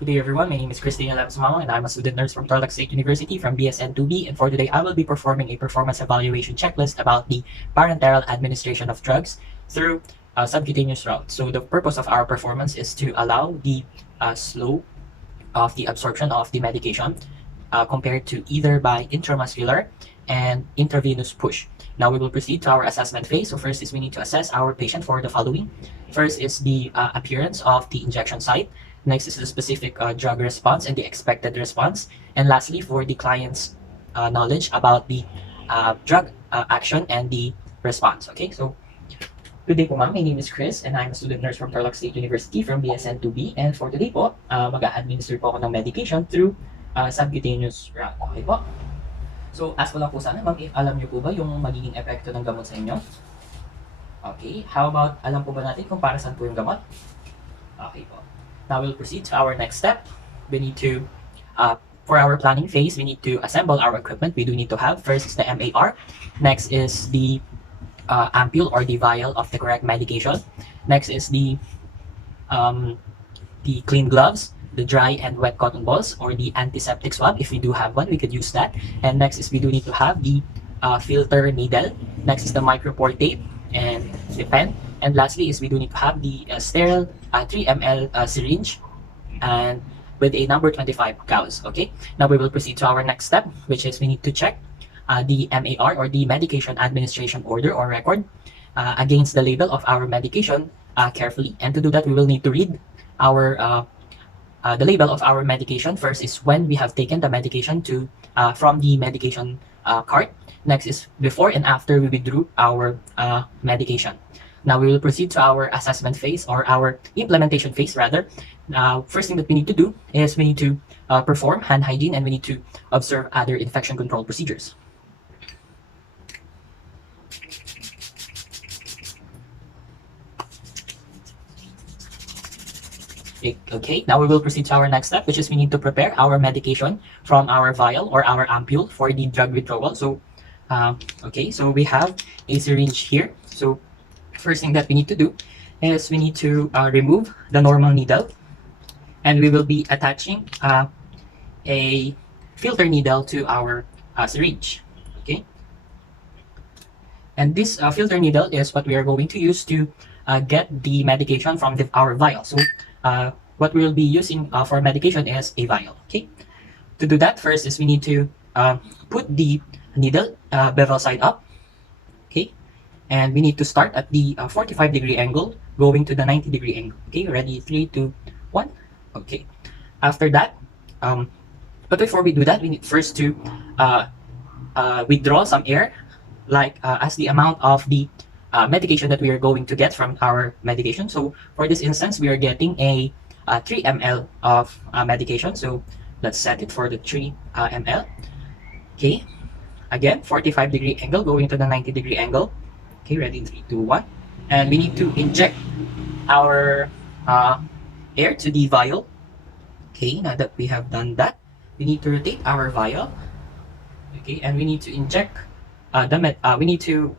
Good day everyone, my name is Christina Lamsmao and I'm a student nurse from Tarlac State University from BSN 2B, and for today I will be performing a performance evaluation checklist about the parenteral administration of drugs through subcutaneous route. So the purpose of our performance is to allow the slow of the absorption of the medication compared to either by intramuscular and intravenous push. Now we will proceed to our assessment phase. So first is we need to assess our patient for the following. First is the appearance of the injection site. Next is the specific drug response and the expected response. And lastly, for the client's knowledge about the drug action and the response. Okay, so good day po ma'am. My name is Chris and I'm a student nurse from Tarlac State University from BSN 2B. And for today po, mag-a-administer po ako ng medication through subcutaneous route. Okay po? So, ask ko lang po sana, ma'am, if alam niyo po ba yung magiging epekto ng gamot sa inyo? Okay, how about, alam po ba natin kung para saan po yung gamot? Okay po. Now we'll proceed to our next step. We need to, for our planning phase, we need to assemble our equipment. We do need to have, first is the MAR. Next is the ampule or the vial of the correct medication. Next is the clean gloves, the dry and wet cotton balls, or the antiseptic swab. If we do have one, we could use that. And next is we do need to have the filter needle. Next is the micropore tape and the pen. And lastly is we do need to have the sterile 3 ml syringe and with a number 25 gauss. Okay, now we will proceed to our next step, which is we need to check the MAR or the medication administration order or record against the label of our medication carefully. And to do that, we will need to read our the label of our medication. First is when we have taken the medication to from the medication cart. Next is before and after we withdrew our medication. Now we will proceed to our assessment phase or our implementation phase rather. First thing that we need to do is we need to perform hand hygiene and we need to observe other infection control procedures. Okay, now we will proceed to our next step, which is we need to prepare our medication from our vial or our ampule for the drug withdrawal. So, okay, so we have a syringe here. So, first thing that we need to do is we need to remove the normal needle, and we will be attaching a filter needle to our syringe. Okay, and this filter needle is what we are going to use to get the medication from our vial. So what we will be using for medication is a vial. Okay, to do that, first is we need to put the needle bevel side up. Okay, and we need to start at the 45-degree angle going to the 90-degree angle. Okay, ready, 3, 2, 1. Okay, after that, but before we do that, we need first to withdraw some air, like as the amount of the medication that we are going to get from our medication. So for this instance, we are getting a 3 ml of medication. So let's set it for the 3 ml. Okay, again, 45-degree angle going to the 90-degree angle. Okay, ready, 3, 2, 1. And we need to inject our air to the vial. Okay, now that we have done that, we need to rotate our vial. Okay, and we need to inject we need to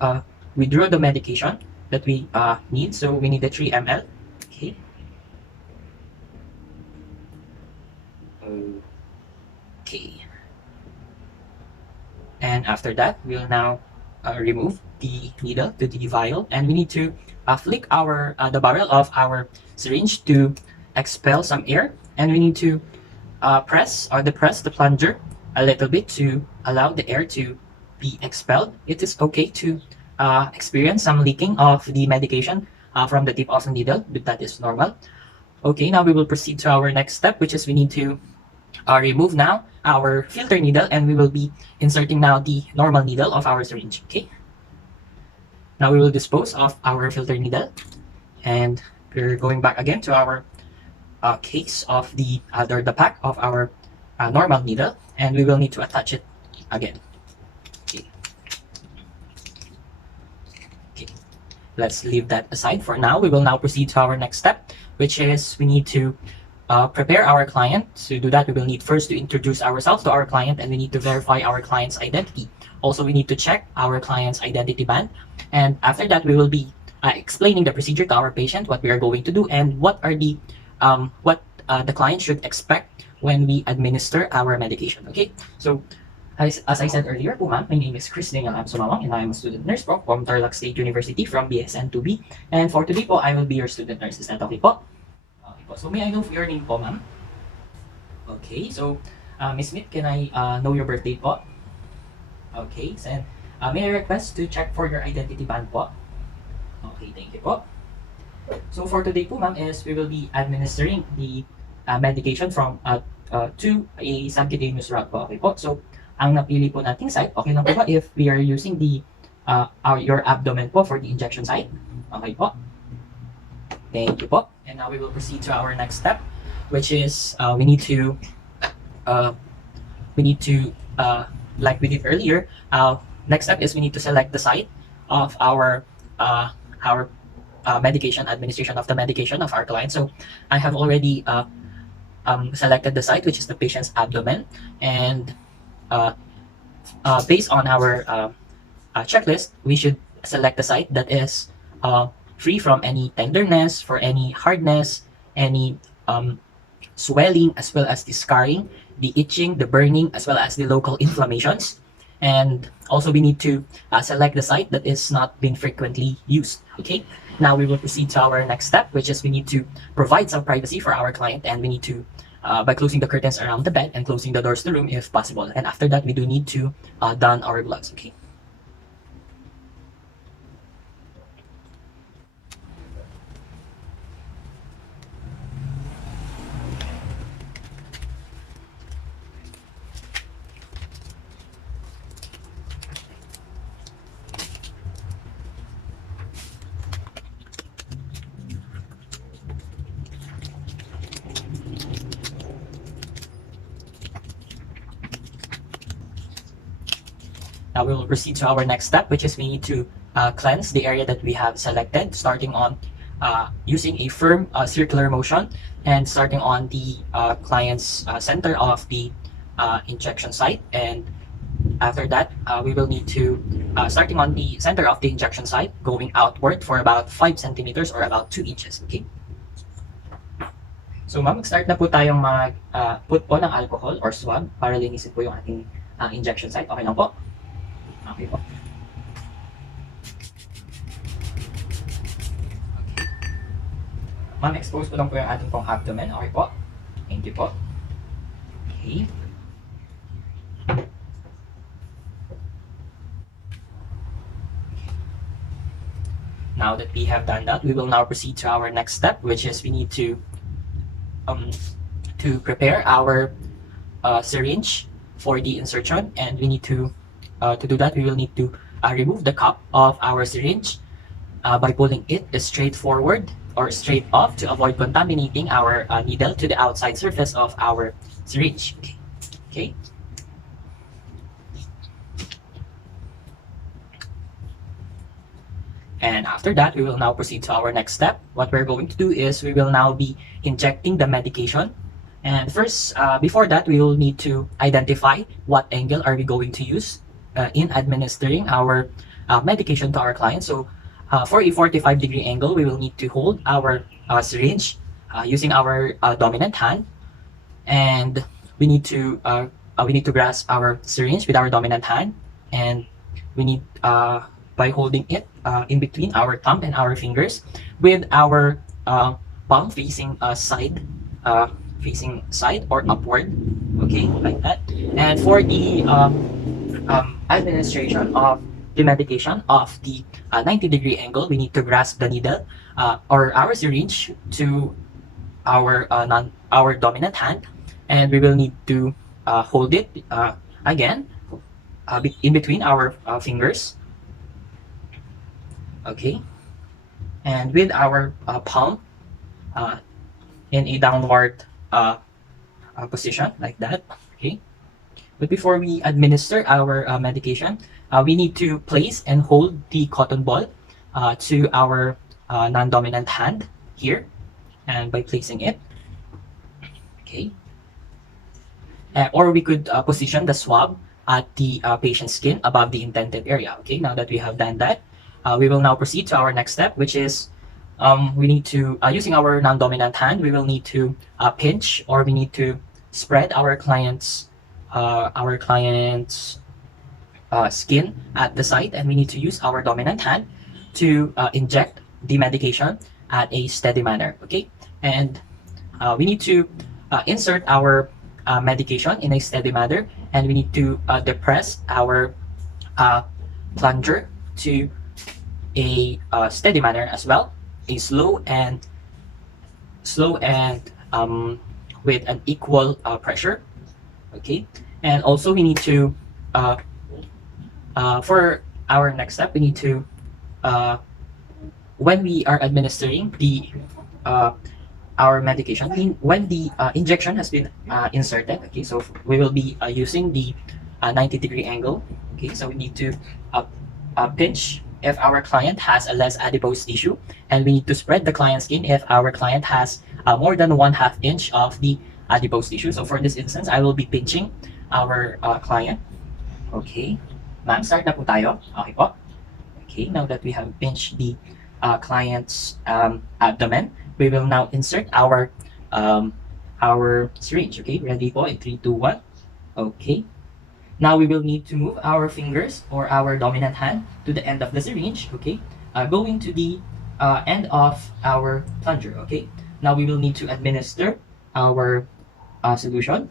withdraw the medication that we need. So we need the 3 ml. Okay. Okay. And after that, we'll now remove the needle to the vial, and we need to flick our the barrel of our syringe to expel some air, and we need to press or depress the plunger a little bit to allow the air to be expelled. It is okay to experience some leaking of the medication from the tip of the needle, but that is normal. Okay, now we will proceed to our next step, which is we need to remove now our filter needle, and we will be inserting now the normal needle of our syringe. Okay, now we will dispose of our filter needle, and we're going back again to our case of the pack of our normal needle, and we will need to attach it again. Okay. Okay, let's leave that aside for now. We will now proceed to our next step, which is we need to prepare our client. To do that, we will need first to introduce ourselves to our client, and we need to verify our client's identity. Also, we need to check our client's identity band, and after that, we will be explaining the procedure to our patient, what we are going to do, and what are the what the client should expect when we administer our medication. Okay, so as I said earlier po ma'am, my name is Chris Daniel Sumawang and I am a student nurse po from Tarlac State University from BSN 2B. And for today po, I will be your student nurse. Is that okay po? Okay po. So may I know your name po ma'am? Okay, so Miss Smith, can I know your birthday po? Okay, and may I request to check for your identity band po? Okay, thank you po. So for today po ma'am is we will be administering the medication from to a subcutaneous route po. Okay po. So ang napili po nating site, okay lang po ba if we are using the your abdomen po for the injection site? Okay po. Thank you po. And now we will proceed to our next step, which is we need to like we did earlier. Next step is we need to select the site of our medication administration of the medication of our client. So I have already selected the site, which is the patient's abdomen, and based on our checklist, we should select the site that is free from any tenderness, for any hardness, any swelling, as well as the scarring, the itching, the burning, as well as the local inflammations. And also we need to select the site that is not being frequently used. Okay, now we will proceed to our next step, which is we need to provide some privacy for our client, and we need to by closing the curtains around the bed and closing the doors to the room if possible. And after that, we do need to don our gloves. Okay. Now we will proceed to our next step, which is we need to cleanse the area that we have selected, starting on using a firm circular motion and starting on the client's center of the injection site. And after that, we will need to, starting on the center of the injection site, going outward for about 5 centimeters or about 2 inches. Okay? So ma'am, start na po tayong mag-put po ng alcohol or swab para linisin po yung ating injection site. Okay lang po? Okay po. Okay. Ma'am, expose ko lang po yung ating pong abdomen. Okay po. Thank you po. Okay. Now that we have done that, we will now proceed to our next step, which is we need to prepare our syringe for the insertion, and we need to do that, we will need to remove the cap of our syringe by pulling it straight forward or straight off to avoid contaminating our needle to the outside surface of our syringe. Okay. Okay. And after that, we will now proceed to our next step. What we're going to do is we will now be injecting the medication. And first, before that, we will need to identify what angle are we going to use in administering our medication to our client. So for a 45-degree angle, we will need to hold our syringe using our dominant hand, and we need to grasp our syringe with our dominant hand, and we need by holding it in between our thumb and our fingers with our palm facing side or upward. Okay, like that. And for the administration of the medication of the 90-degree angle, we need to grasp the needle or our syringe to our dominant hand, and we will need to hold it again in between our fingers. Okay, and with our palm in a downward position like that. Okay. But before we administer our medication, we need to place and hold the cotton ball to our non-dominant hand here, and by placing it, okay, or we could position the swab at the patient's skin above the intended area. Okay, now that we have done that, we will now proceed to our next step, which is we need to, using our non-dominant hand, we will need to pinch, or we need to spread our client's skin at the site, and we need to use our dominant hand to inject the medication at a steady manner. Okay, and we need to insert our medication in a steady manner, and we need to depress our plunger to a steady manner as well, a slow and with an equal pressure. Okay, and also we need to for our next step, we need to when we are administering the our medication, when the injection has been inserted. Okay, so we will be using the 90-degree angle. Okay, so we need to pinch if our client has a less adipose tissue, and we need to spread the client's skin if our client has more than 1/2 inch of the adipose tissue. So for this instance, I will be pinching our client. Okay, ma'am, start na po tayo. Okay po. Okay, now that we have pinched the client's abdomen, we will now insert our syringe. Okay, ready po in 3, 2, 1. Okay. Now we will need to move our fingers or our dominant hand to the end of the syringe. Okay, going to the end of our plunger. Okay, now we will need to administer our solution.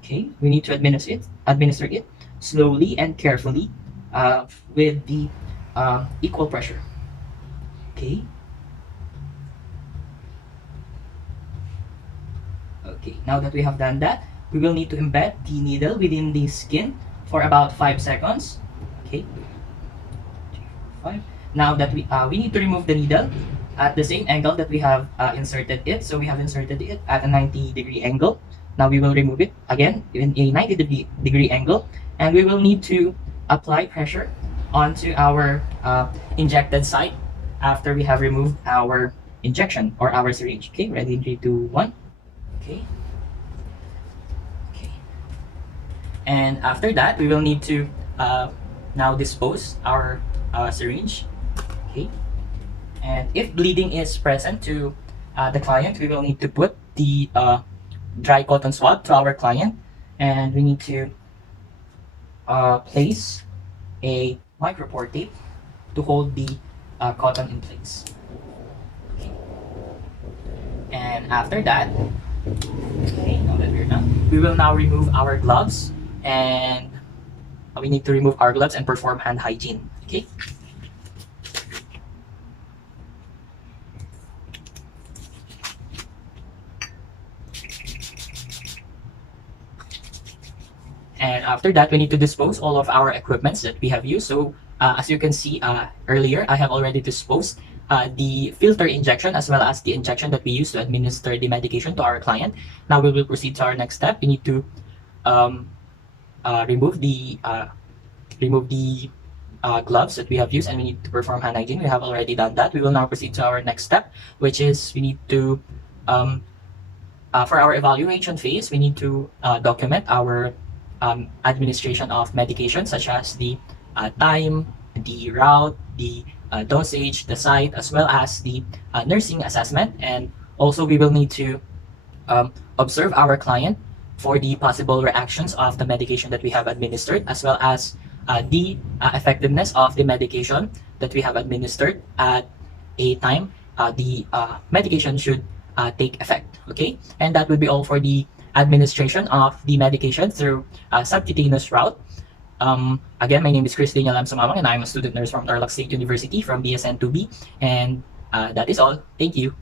Okay, we need to administer it slowly and carefully with the equal pressure. Okay. Okay, now that we have done that, we will need to embed the needle within the skin for about 5 seconds. Okay. 5. Now that we need to remove the needle at the same angle that we have inserted it. So we have inserted it at a 90-degree angle. Now we will remove it again in a 90-degree angle, and we will need to apply pressure onto our injected site after we have removed our injection or our syringe. Okay, ready in 3, 2, 1. Okay. Okay. And after that, we will need to now dispose our syringe. Okay. And if bleeding is present to the client, we will need to put the dry cotton swab to our client, and we need to place a micropore tape to hold the cotton in place. Okay. And after that, okay, now that we're done, we will now remove our gloves, and we need to remove our gloves and perform hand hygiene. Okay. And after that, we need to dispose all of our equipments that we have used. So as you can see earlier, I have already disposed the filter injection as well as the injection that we use to administer the medication to our client. Now we will proceed to our next step. We need to remove the gloves that we have used, and we need to perform hand hygiene. We have already done that. We will now proceed to our next step, which is we need to for our evaluation phase, we need to document our administration of medication, such as the time, the route, the dosage, the site, as well as the nursing assessment. And also we will need to observe our client for the possible reactions of the medication that we have administered, as well as the effectiveness of the medication that we have administered at a time the medication should take effect. Okay, and that would be all for the administration of the medication through subcutaneous route. Again, my name is Christine Yalam, and I'm a student nurse from Tarlac State University from BSN 2B, and that is all. Thank you.